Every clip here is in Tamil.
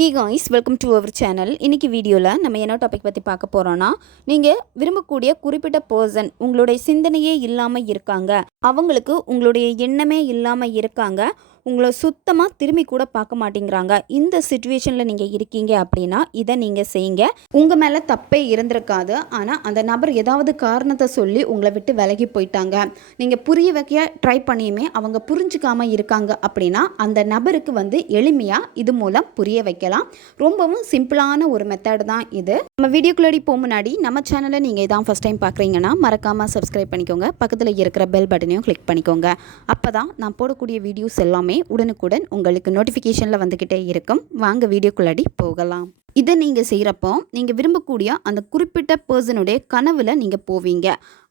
Hey guys, welcome to our channel. இன்னைக்கு வீடியோவில் நம்ம என்ன டாபிக் பற்றி பார்க்க போகிறோன்னா, நீங்கள் விரும்பக்கூடிய குறிப்பிட்ட பர்சன் உங்களுடைய சிந்தனையே இல்லாமல் இருக்காங்க, அவங்களுக்கு உங்களுடைய எண்ணமே இல்லாமல் இருக்காங்க, உங்களை சுத்தமாக திரும்பி கூட பார்க்க மாட்டேங்கிறாங்க. இந்த சிச்சுவேஷனில் நீங்கள் இருக்கீங்க அப்படின்னா இதை நீங்கள் செய்யுங்க. உங்கள் மேலே தப்பே இருந்திருக்காது, ஆனால் அந்த நபர் ஏதாவது காரணத்தை சொல்லி உங்களை விட்டு விலகி போயிட்டாங்க. நீங்கள் புரிய வைக்க ட்ரை பண்ணியுமே அவங்க புரிஞ்சுக்காமல் இருக்காங்க அப்படின்னா அந்த நபருக்கு எளிமையாக இது மூலம் புரிய வைக்கலாம். ரொம்பவும் சிம்பிளான ஒரு மெத்தட் தான் இது. நம்ம வீடியோக்குள்ளே போக முன்னாடி நம்ம சேனலை நீங்கள் இதான் ஃபஸ்ட் டைம் பார்க்குறீங்கன்னா மறக்காமல் சப்ஸ்கிரைப் பண்ணிக்கோங்க. பக்கத்தில் இருக்கிற பெல் பட்டனையும் கிளிக் பண்ணிக்கோங்க. அப்போ தான் நான் போடக்கூடிய வீடியோஸ் எல்லாமே உடனுக்குடன் உங்களுக்கு நோட்டிஃபிகேஷனில் வந்துக்கிட்டே இருக்கும். வாங்க வீடியோக்குள்ளாடி போகலாம். இதை நீங்கள் செய்கிறப்போ நீங்கள் விரும்பக்கூடிய அந்த குறிப்பிட்ட பர்சனுடைய கனவில் நீங்கள் போவீங்க.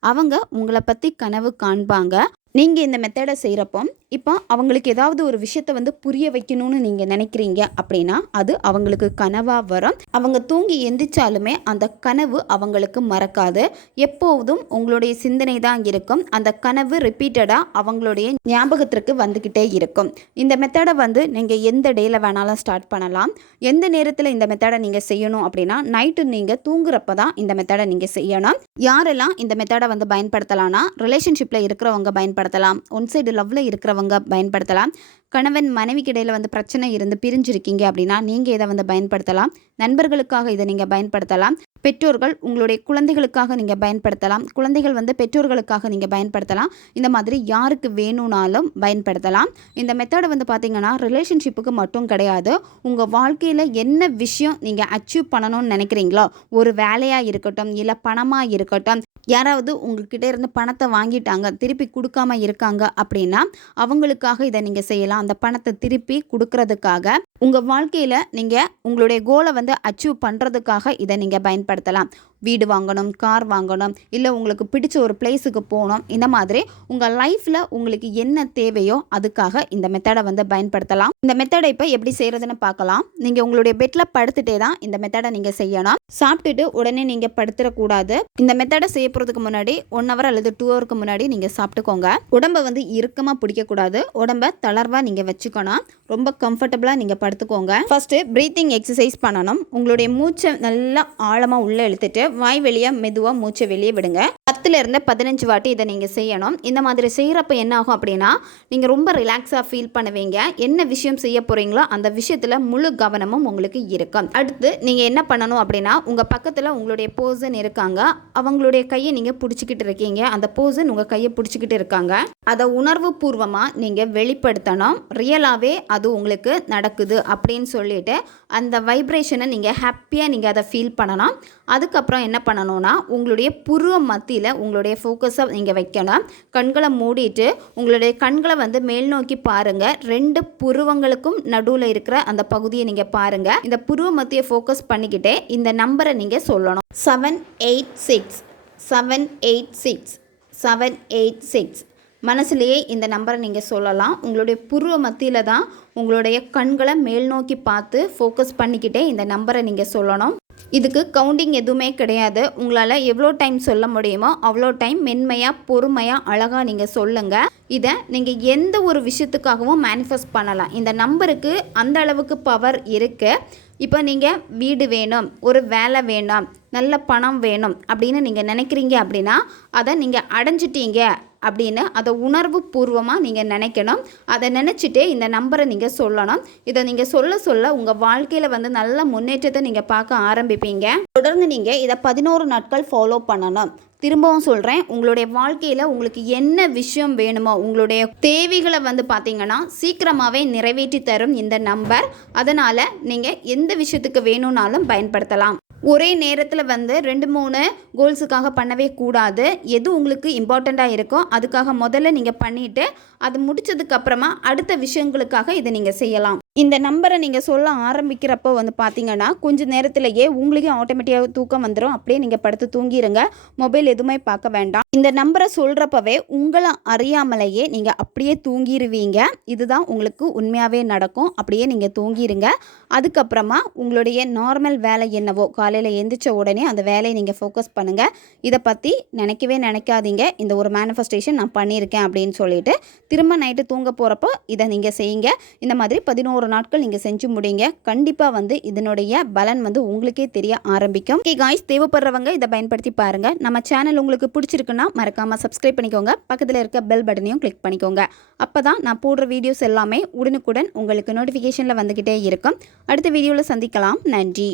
அவங்க உங்களை பற்றி கனவு காண்பாங்க. நீங்கள் இந்த மெத்தடை செய்கிறப்போ இப்போ அவங்களுக்கு ஏதாவது ஒரு விஷயத்தை புரிய வைக்கணும்னு நீங்கள் நினைக்கிறீங்க அப்படின்னா அது அவங்களுக்கு கனவாக வரும். அவங்க தூங்கி எந்திரிச்சாலுமே அந்த கனவு அவங்களுக்கு மறக்காது. எப்போதும் உங்களுடைய சிந்தனை தான் இருக்கும். அந்த கனவு ரிப்பீட்டடாக அவங்களுடைய ஞாபகத்திற்கு வந்துக்கிட்டே இருக்கும். இந்த மெத்தடை நீங்கள் எந்த டேயில் வேணாலும் ஸ்டார்ட் பண்ணலாம். எந்த நேரத்தில் இந்த மெத்தடை நீங்கள் செய்யணும் அப்படின்னா நைட்டு நீங்கள் தூங்குறப்ப தான் இந்த மெத்தடை நீங்கள் செய்யணும். யாரெல்லாம் இந்த மெத்தடை பயன்படுத்தலாம்னா ரிலேஷன்ஷிப்பில் இருக்கிறவங்க பயன்படுத்தலாம், ஒன் சைடு லவ்வில் இருக்கிறவங்க பயன்படுத்தலாம், கணவன் மனைவிக்கு இடையில் பிரச்சனை இருந்து பிரிஞ்சிருக்கீங்க அப்படின்னா நீங்கள் இதை பயன்படுத்தலாம், நண்பர்களுக்காக இதை நீங்கள் பயன்படுத்தலாம், பெற்றோர்கள் உங்களுடைய குழந்தைகளுக்காக நீங்கள் பயன்படுத்தலாம், குழந்தைகள் பெற்றோர்களுக்காக நீங்கள் பயன்படுத்தலாம். இந்த மாதிரி யாருக்கு வேணும்னாலும் பயன்படுத்தலாம். இந்த மெத்தடை பார்த்தீங்கன்னா ரிலேஷன்ஷிப்புக்கு மட்டும் கிடையாது, உங்கள் வாழ்க்கையில் என்ன விஷயம் நீங்கள் அச்சீவ் பண்ணணும்னு நினைக்கிறீங்களோ, ஒரு வேலையாக இருக்கட்டும் இல்லை பணமாக இருக்கட்டும், யாராவது உங்ககிட்ட இருந்து பணத்தை வாங்கிட்டாங்க திருப்பி கொடுக்காம இருக்காங்க அப்படின்னா அவங்களுக்காக இதை நீங்கள் செய்யலாம். அந்த பணத்தை திருப்பி கொடுக்கறதுக்காக உங்கள் வாழ்க்கையில் நீங்கள் உங்களுடைய கோலை அச்சீவ் பண்ணுறதுக்காக இதை நீங்கள் பயன்படுத்தலாம். வீடு வாங்கணும், கார் வாங்கணும், இல்லை உங்களுக்கு பிடிச்ச ஒரு பிளேஸுக்கு போகணும், இந்த மாதிரி உங்கள் லைஃப்பில் உங்களுக்கு என்ன தேவையோ அதுக்காக இந்த மெத்தடை பயன்படுத்தலாம். இந்த மெத்தடை இப்போ எப்படி செய்கிறதுன்னு பார்க்கலாம். நீங்கள் உங்களுடைய பெட்டில் படுத்துட்டே தான் இந்த மெத்தடை நீங்கள் செய்யணும். சாப்பிட்டுட்டு உடனே நீங்கள் படுத்துடக்கூடாது. இந்த மெத்தடை செய்ய போகிறதுக்கு முன்னாடி 1 hour அல்லது 2 hourக்கு முன்னாடி நீங்கள் சாப்பிட்டுக்கோங்க. உடம்பை இறுக்கமாக பிடிக்கக்கூடாது, உடம்பை தளர்வாக நீங்கள் வச்சுக்கணும். ரொம்ப கம்ஃபர்டபுளாக நீங்கள் படுத்துக்கோங்க. ஃபஸ்ட்டு ப்ரீத்திங் எக்ஸசைஸ் பண்ணணும். உங்களுடைய மூச்சை நல்லா ஆழமாக உள்ளே இழுத்துட்டு வாய் வெளியே மெதுவாக மூச்சை வெளியே விடுங்க. 10 to 15 வாட்டி இதை நீங்கள் செய்யணும். இந்த மாதிரி செய்கிறப்ப என்ன ஆகும் அப்படின்னா நீங்கள் ரொம்ப ரிலாக்ஸாக ஃபீல் பண்ணுவீங்க. என்ன விஷயம் செய்ய போகிறீங்களோ அந்த விஷயத்தில் முழு கவனமும் உங்களுக்கு இருக்கும். அடுத்து நீங்கள் என்ன பண்ணணும் அப்படின்னா உங்கள் பக்கத்தில் உங்களுடைய பர்சன் இருக்காங்க, அவங்களுடைய கையை நீங்கள் பிடிச்சிக்கிட்டு இருக்கீங்க, அந்த பர்சன் உங்கள் கையை பிடிச்சிக்கிட்டு இருக்காங்க. அதை உணர்வு பூர்வமாக நீங்கள் வெளிப்படுத்தணும். ரியலாகவே அது உங்களுக்கு நடக்குது அப்படின்னு சொல்லிட்டு அந்த வைப்ரேஷனை நீங்கள் ஹாப்பியாக நீங்கள் அதை ஃபீல் பண்ணணும். அதுக்கப்புறம் என்ன பண்ணணும்னா உங்களுடைய புருவ மத்தியில் உங்களுடைய ஃபோக்கஸை நீங்கள் வைக்கணும். கண்களை மூடிட்டு உங்களுடைய கண்களை மேல் நோக்கி பாருங்கள். 2 புருவங்களுக்கும் நடுவில் இருக்கிற அந்த பகுதியை நீங்கள் பாருங்கள். இந்த புருவ மத்தியை ஃபோக்கஸ் பண்ணிக்கிட்டே இந்த நம்பரை நீங்கள் சொல்லணும். 786 786 786 மனசுலேயே இந்த நம்பரை நீங்கள் சொல்லலாம். உங்களுடைய புருவ மத்தியில் தான் உங்களுடைய கண்களை மேல் நோக்கி பார்த்து ஃபோக்கஸ் பண்ணிக்கிட்டே இந்த நம்பரை நீங்கள் சொல்லணும். இதுக்கு கவுண்டிங் எதுவுமே கிடையாது. உங்களால் எவ்வளோ டைம் சொல்ல முடியுமோ அவ்வளோ டைம் மென்மையாக பொறுமையாக அழகாக நீங்கள் சொல்லுங்கள். இதை நீங்கள் எந்த ஒரு விஷயத்துக்காகவும் மேனிஃபெஸ்ட் பண்ணலாம். இந்த நம்பருக்கு அந்த அளவுக்கு பவர் இருக்குது. இப்போ நீங்கள் வீடு வேணும், ஒரு வேலை வேணும், நல்ல பணம் வேணும் அப்படின்னு நீங்கள் நினைக்கிறீங்க அப்படின்னா அதை நீங்கள் அடைஞ்சிட்டீங்க அப்படின்னு அதை உணர்வு பூர்வமாக நீங்கள் நினைக்கணும். அதை நினச்சிட்டு இந்த நம்பரை நீங்கள் சொல்லணும். இதை நீங்கள் சொல்ல சொல்ல உங்கள் வாழ்க்கையில் நல்ல முன்னேற்றத்தை நீங்கள் பார்க்க ஆரம்பிப்பீங்க. தொடர்ந்து நீங்கள் இதை 11 நாட்கள் ஃபாலோ பண்ணணும். திரும்பவும் சொல்கிறேன், உங்களுடைய வாழ்க்கையில் உங்களுக்கு என்ன விஷயம் வேணுமோ உங்களுடைய தேவைகளை பார்த்தீங்கன்னா சீக்கிரமாகவே நிறைவேற்றி தரும் இந்த நம்பர். அதனால் நீங்கள் எந்த விஷயத்துக்கு வேணும்னாலும் பயன்படுத்தலாம். ஒரே நேரத்தில் 2-3 கோல்ஸுக்காக பண்ணவே கூடாது. எது உங்களுக்கு இம்பார்ட்டண்ட்டாக இருக்கோ அதுக்காக முதல்ல நீங்கள் பண்ணிவிட்டு அது முடித்ததுக்கப்புறமா அடுத்த விஷயங்களுக்காக இதை நீங்கள் செய்யலாம். இந்த நம்பரை நீங்கள் சொல்ல ஆரம்பிக்கிறப்போ பார்த்தீங்கன்னா கொஞ்சம் நேரத்திலேயே உங்களுக்கு ஆட்டோமேட்டிக்காக தூக்கம் வந்துடும். அப்படியே நீங்கள் படுத்து தூங்கிடுங்க. மொபைல் எதுவுமே பார்க்க வேண்டாம். இந்த நம்பரை சொல்கிறப்பவே உங்களை அறியாமலேயே நீங்கள் அப்படியே தூங்கிடுவீங்க. இதுதான் உங்களுக்கு உண்மையாகவே நடக்கும். அப்படியே நீங்கள் தூங்கிடுங்க. அதுக்கப்புறமா உங்களுடைய நார்மல் வேலை என்னவோ காலையில் எழுந்திரிச்ச உடனே அந்த வேலையை நீங்கள் ஃபோக்கஸ் பண்ணுங்கள். இதை பற்றி நினைக்கவே நினைக்காதீங்க. இந்த ஒரு மேனிஃபெஸ்டேஷன் நான் பண்ணியிருக்கேன் அப்படின்னு சொல்லிட்டு திரும்ப நைட்டு தூங்க போகிறப்போ இதை நீங்கள் செய்யுங்க. இந்த மாதிரி 11 நாட்கள் நீங்கள் செஞ்சு முடிங்க. கண்டிப்பாக வந்து இதனுடைய பலன் வந்து உங்களுக்கே தெரிய ஆரம்பிக்கும். ஓகே காய்ஸ், தேவைப்படுறவங்க இதை பயன்படுத்தி பாருங்கள். நம்ம சேனல் உங்களுக்கு பிடிச்சிருக்குன்னா மறக்காமல் சப்ஸ்கிரைப் பண்ணிக்கோங்க. பக்கத்தில் இருக்க பெல் பட்டனையும் கிளிக் பண்ணிக்கோங்க. அப்போ தான் நான் போடுற வீடியோஸ் எல்லாமே உடனுக்குடன் உங்களுக்கு நோட்டிஃபிகேஷனில் வந்துக்கிட்டே இருக்கும். அடுத்த வீடியோவில் சந்திக்கலாம். நன்றி.